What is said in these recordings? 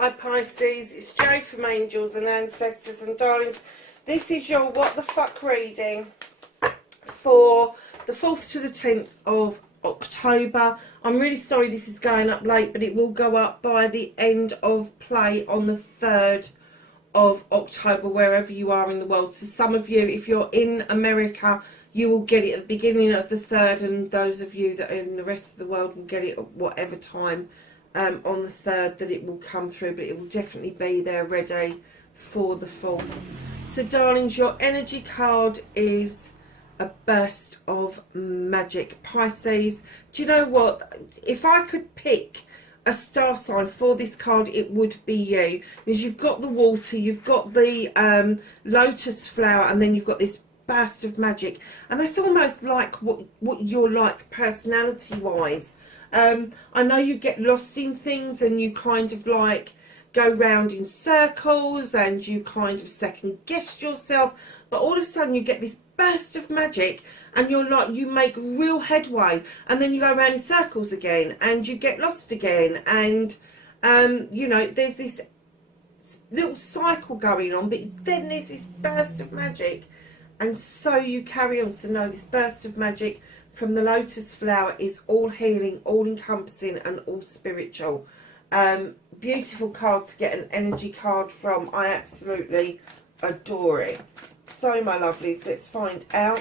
Hi Pisces, it's Jo from Angels and Ancestors and Darlings. This is your what the fuck reading for the 4th to the 10th of October. I'm really sorry this is going up late, but it will go up by the end of play on the 3rd of October, wherever you are in the world. So some of you, if you're in America, you will get it at the beginning of the 3rd, and those of you that are in the rest of the world will get it at whatever time on the 3rd that it will come through, but it will definitely be there ready for the 4th. So darlings, your energy card is a burst of magic. Pisces, do you know what? If I could pick a star sign for this card, it would be you, because you've got the water, you've got the lotus flower, and then you've got this burst of magic, and that's almost like what you're like personality wise. I know you get lost in things and you kind of like go round in circles and you kind of second guess yourself, but all of a sudden you get this burst of magic and you're like, you make real headway, and then you go around in circles again and you get lost again, and you know, there's this little cycle going on, but then there's this burst of magic, and so you carry on. So no, this burst of magic from the lotus flower is all healing, all encompassing, and all spiritual. Beautiful card to get an energy card from. I absolutely adore it. So my lovelies, let's find out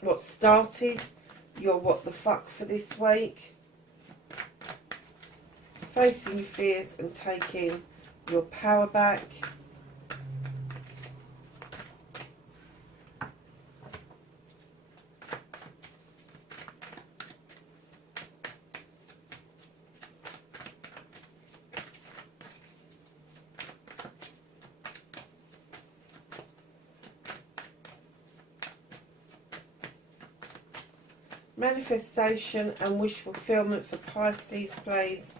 what started your what the fuck for this week. Facing your fears and taking your power back. Manifestation and wish fulfillment for Pisces plays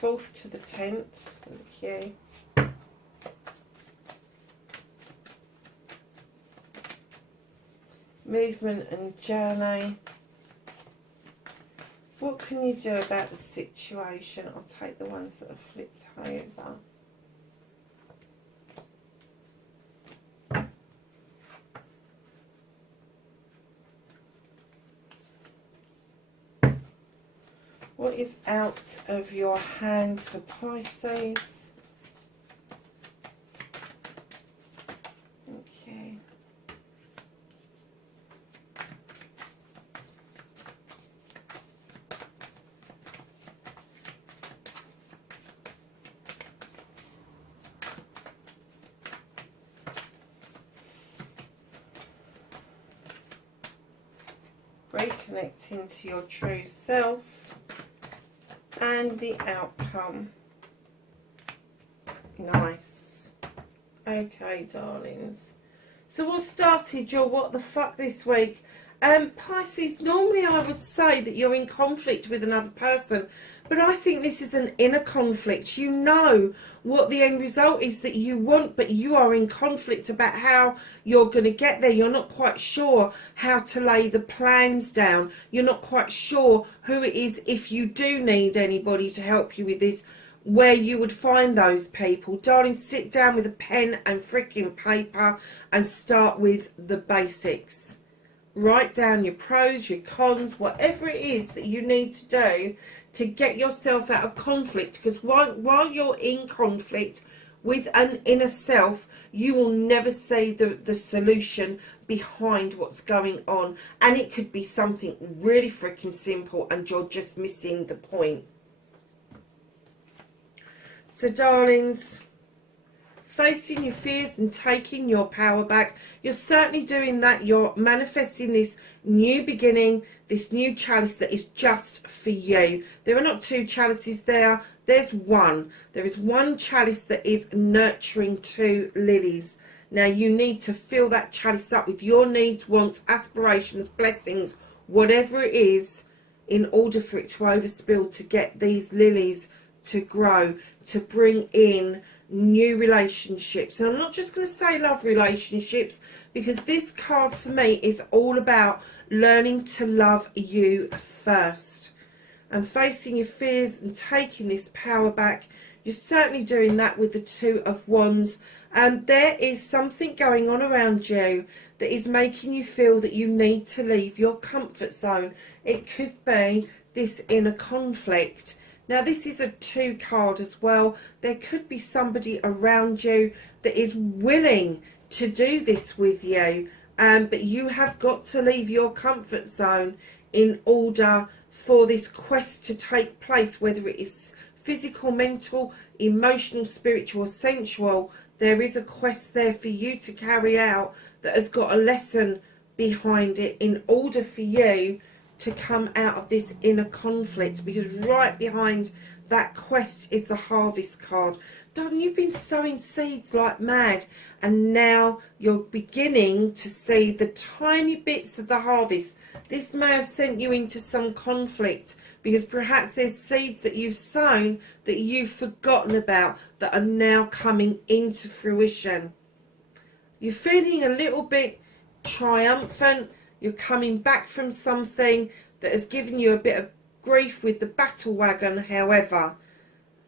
4th to the 10th. Thank you. Movement and journey. What can you do about the situation? I'll take the ones that are flipped over. What is out of your hands for Pisces? Okay. Reconnecting to your true self. And the outcome. Nice. Okay, darlings. So what started your what the fuck this week? Pisces, normally I would say that you're in conflict with another person, but I think this is an inner conflict. You know what the end result is that you want, but you are in conflict about how you're going to get there. You're not quite sure how to lay the plans down. You're not quite sure who it is, if you do need anybody to help you with this, where you would find those people. Darling, sit down with a pen and freaking paper and start with the basics. Write down your pros, your cons, whatever it is that you need to do to get yourself out of conflict, because while you're in conflict with an inner self, you will never see the solution behind what's going on, and it could be something really freaking simple and you're just missing the point. So darlings, facing your fears and taking your power back, you're certainly doing that. You're manifesting this new beginning, this new chalice that is just for you. There are not 2 chalices there, there's one. There is one chalice that is nurturing 2 lilies. Now you need to fill that chalice up with your needs, wants, aspirations, blessings, whatever it is, in order for it to overspill, to get these lilies to grow, to bring in new relationships. And I'm not just going to say love relationships, because this card for me is all about learning to love you first. And facing your fears and taking this power back, You're certainly doing that with the Two of Wands. There is something going on around you that is making you feel that you need to leave your comfort zone. It could be this inner conflict. Now, this is a 2 card as well. There could be somebody around you that is willing to do this with you. But you have got to leave your comfort zone in order for this quest to take place, whether it is physical, mental, emotional, spiritual, or sensual. There is a quest there for you to carry out that has got a lesson behind it in order for you to come out of this inner conflict, because right behind that quest is the Harvest card. Darling, you've been sowing seeds like mad, and now you're beginning to see the tiny bits of the harvest. This may have sent you into some conflict, because perhaps there's seeds that you've sown that you've forgotten about that are now coming into fruition. You're feeling a little bit triumphant. You're coming back from something that has given you a bit of grief with the battle wagon. However,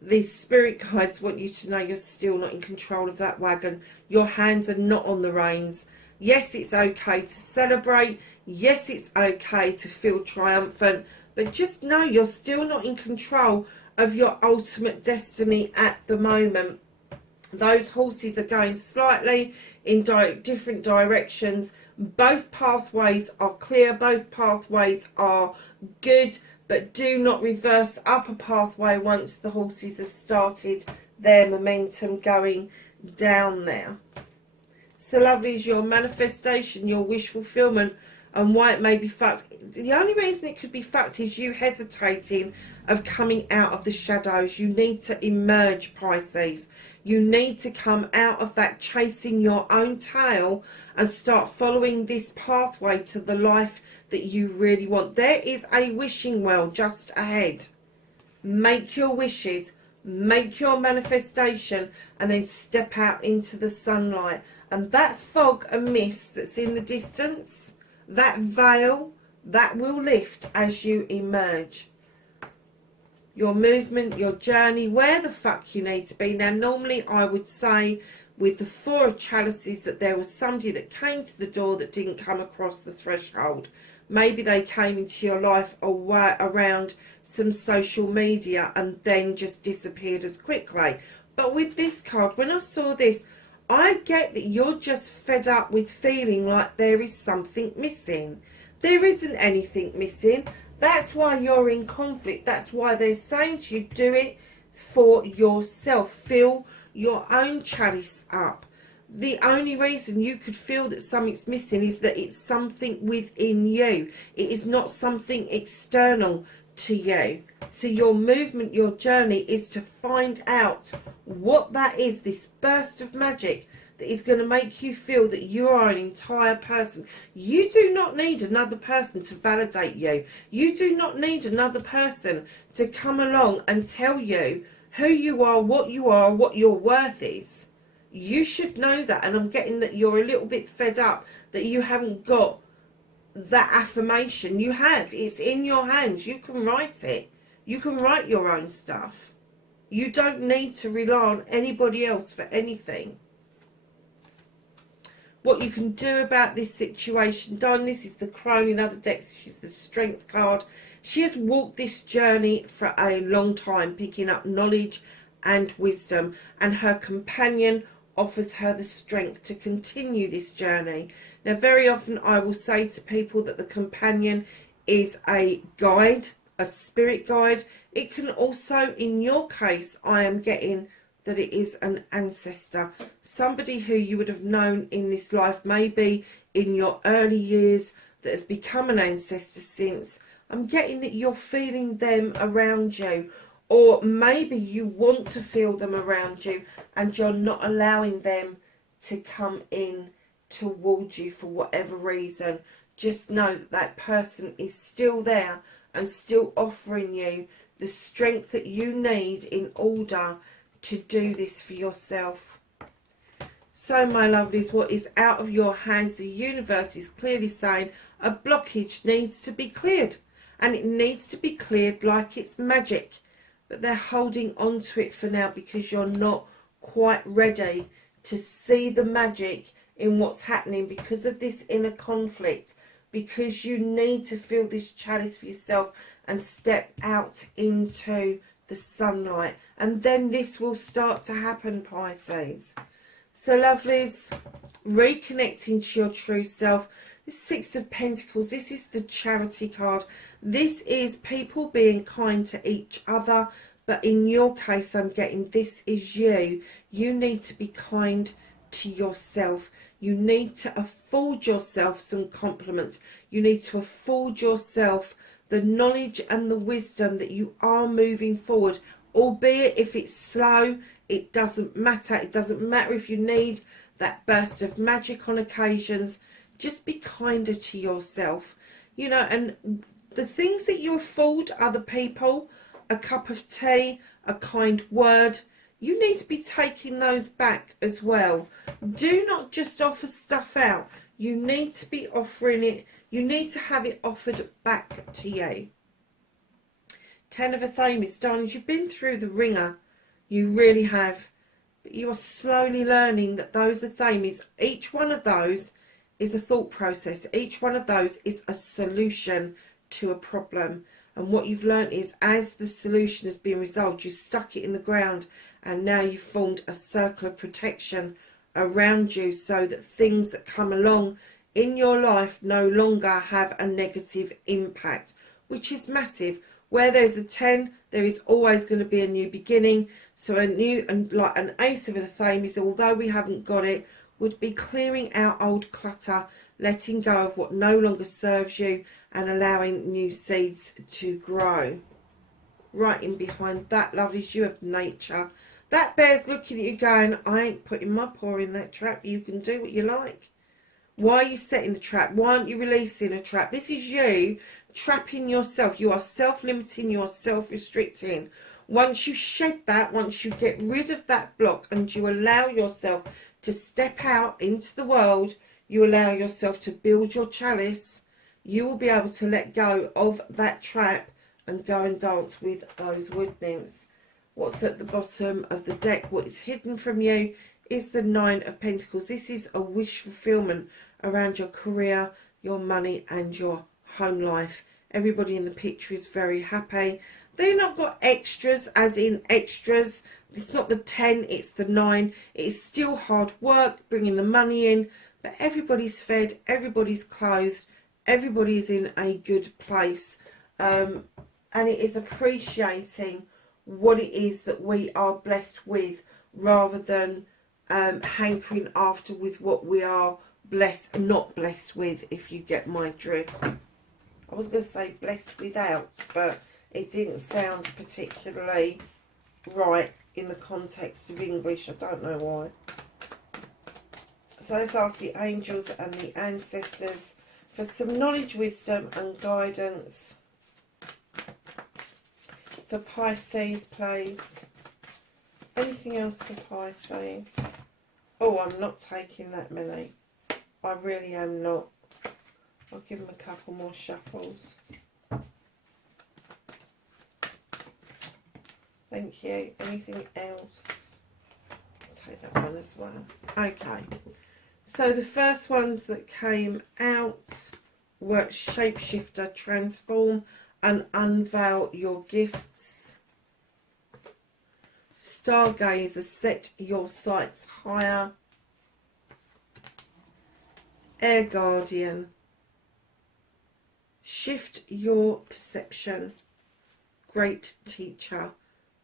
these spirit guides want you to know you're still not in control of that wagon. Your hands are not on the reins. Yes, it's okay to celebrate. Yes, it's okay to feel triumphant. But just know you're still not in control of your ultimate destiny at the moment. Those horses are going slightly in different directions. Both pathways are clear. Both pathways are good. But do not reverse up a pathway once the horses have started their momentum going down there. So lovely is your manifestation, your wish fulfillment, and why it may be fucked. The only reason it could be fucked is you hesitating of coming out of the shadows. You need to emerge, Pisces. You need to come out of that chasing your own tail and start following this pathway to the life that you really want. There is a wishing well just ahead. Make your wishes, make your manifestation, and then step out into the sunlight. And that fog and mist that's in the distance, that veil, that will lift as you emerge. Your movement, your journey, where the fuck you need to be. Now, normally I would say with the 4 of chalices that there was somebody that came to the door that didn't come across the threshold. Maybe they came into your life around some social media and then just disappeared as quickly. But with this card, when I saw this, I get that you're just fed up with feeling like there is something missing. There isn't anything missing. That's why you're in conflict. That's why they're saying to you, do it for yourself. Fill your own chalice up. The only reason you could feel that something's missing is that it's something within you. It is not something external to you. So your movement, your journey is to find out what that is, this burst of magic that is going to make you feel that you are an entire person. You do not need another person to validate you. You do not need another person to come along and tell you who you are, what your worth is. You should know that, and I'm getting that you're a little bit fed up that you haven't got that affirmation. You have. It's in your hands. You can write it. You can write your own stuff. You don't need to rely on anybody else for anything. What you can do about this situation, darling, this is the Crone in other decks. She's the Strength card. She has walked this journey for a long time, picking up knowledge and wisdom, and her companion offers her the strength to continue this journey. Now, very often I will say to people that the companion is a guide, a spirit guide. It can also, in your case, I am getting that it is an ancestor, somebody who you would have known in this life, maybe in your early years, that has become an ancestor since. I'm getting that you're feeling them around you, or maybe you want to feel them around you and you're not allowing them to come in towards you for whatever reason. Just know that that person is still there and still offering you the strength that you need in order to do this for yourself. So, my lovelies, what is out of your hands, the universe is clearly saying a blockage needs to be cleared, and it needs to be cleared like it's magic. but they're holding on to it for now because you're not quite ready to see the magic in what's happening because of this inner conflict, because you need to feel this chalice for yourself and step out into the sunlight, and then this will start to happen, Pisces. So lovelies, reconnecting to your true self. The Six of Pentacles, this is the charity card. This is people being kind to each other, but in your case I'm getting this is you. You need to be kind to yourself. You need to afford yourself some compliments. You need to afford yourself the knowledge and the wisdom that you are moving forward, albeit if it's slow, it doesn't matter. It doesn't matter if you need that burst of magic on occasions. Just be kinder to yourself, you know, and the things that you afford other people, a cup of tea, a kind word, you need to be taking those back as well. Do not just offer stuff out. You need to be offering it. You need to have it offered back to you. Ten of Athames, darlings, you've been through the ringer. You really have. But you are slowly learning that those Athames, each one of those is a thought process. Each one of those is a solution to a problem. And what you've learned is, as the solution has been resolved, you've stuck it in the ground, and now you've formed a circle of protection around you so that things that come along in your life no longer have a negative impact, which is massive. Where there's a 10, there is always going to be a new beginning. So a new, and like an Ace of Athames, although we haven't got it, would be clearing out old clutter, letting go of what no longer serves you, and allowing new seeds to grow. Right in behind that, lovelies, you have nature. That bear's looking at you going, I ain't putting my paw in that trap. You can do what you like. Why are you setting the trap? Why aren't you releasing a trap? This is you trapping yourself. You are self-limiting, you are self-restricting. Once you shed that, once you get rid of that block and you allow yourself to step out into the world, you allow yourself to build your chalice, you will be able to let go of that trap and go and dance with those wood nymphs. What's at the bottom of the deck, what is hidden from you, is the Nine of Pentacles. This is a wish fulfillment around your career, your money and your home life. Everybody in the picture is very happy. They've not got extras, as in extras. It's not the 10, it's the 9. It is still hard work, bringing the money in, but everybody's fed, everybody's clothed, everybody's in a good place. And it is appreciating what it is that we are blessed with, rather than hankering after with what we are not blessed with, if you get my drift. I was going to say blessed without, but it didn't sound particularly right in the context of English. I don't know why. So let's ask the angels and the ancestors for some knowledge, wisdom and guidance for Pisces, please. Anything else for Pisces? Oh, I'm not taking that many. I really am not. I'll give them a couple more shuffles. Thank you. Anything else? I'll take that one as well. Okay. So the first ones that came out were Shapeshifter, Transform and Unveil Your Gifts. Stargazer, Set Your Sights Higher. Air Guardian, Shift Your Perception. Great Teacher,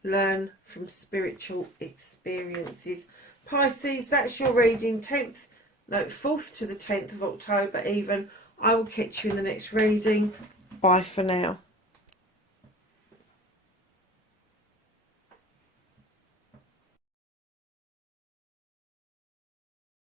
Learn from Spiritual Experiences. Pisces, that's your reading. 4th to the 10th of October even. I will catch you in the next reading. Bye for now.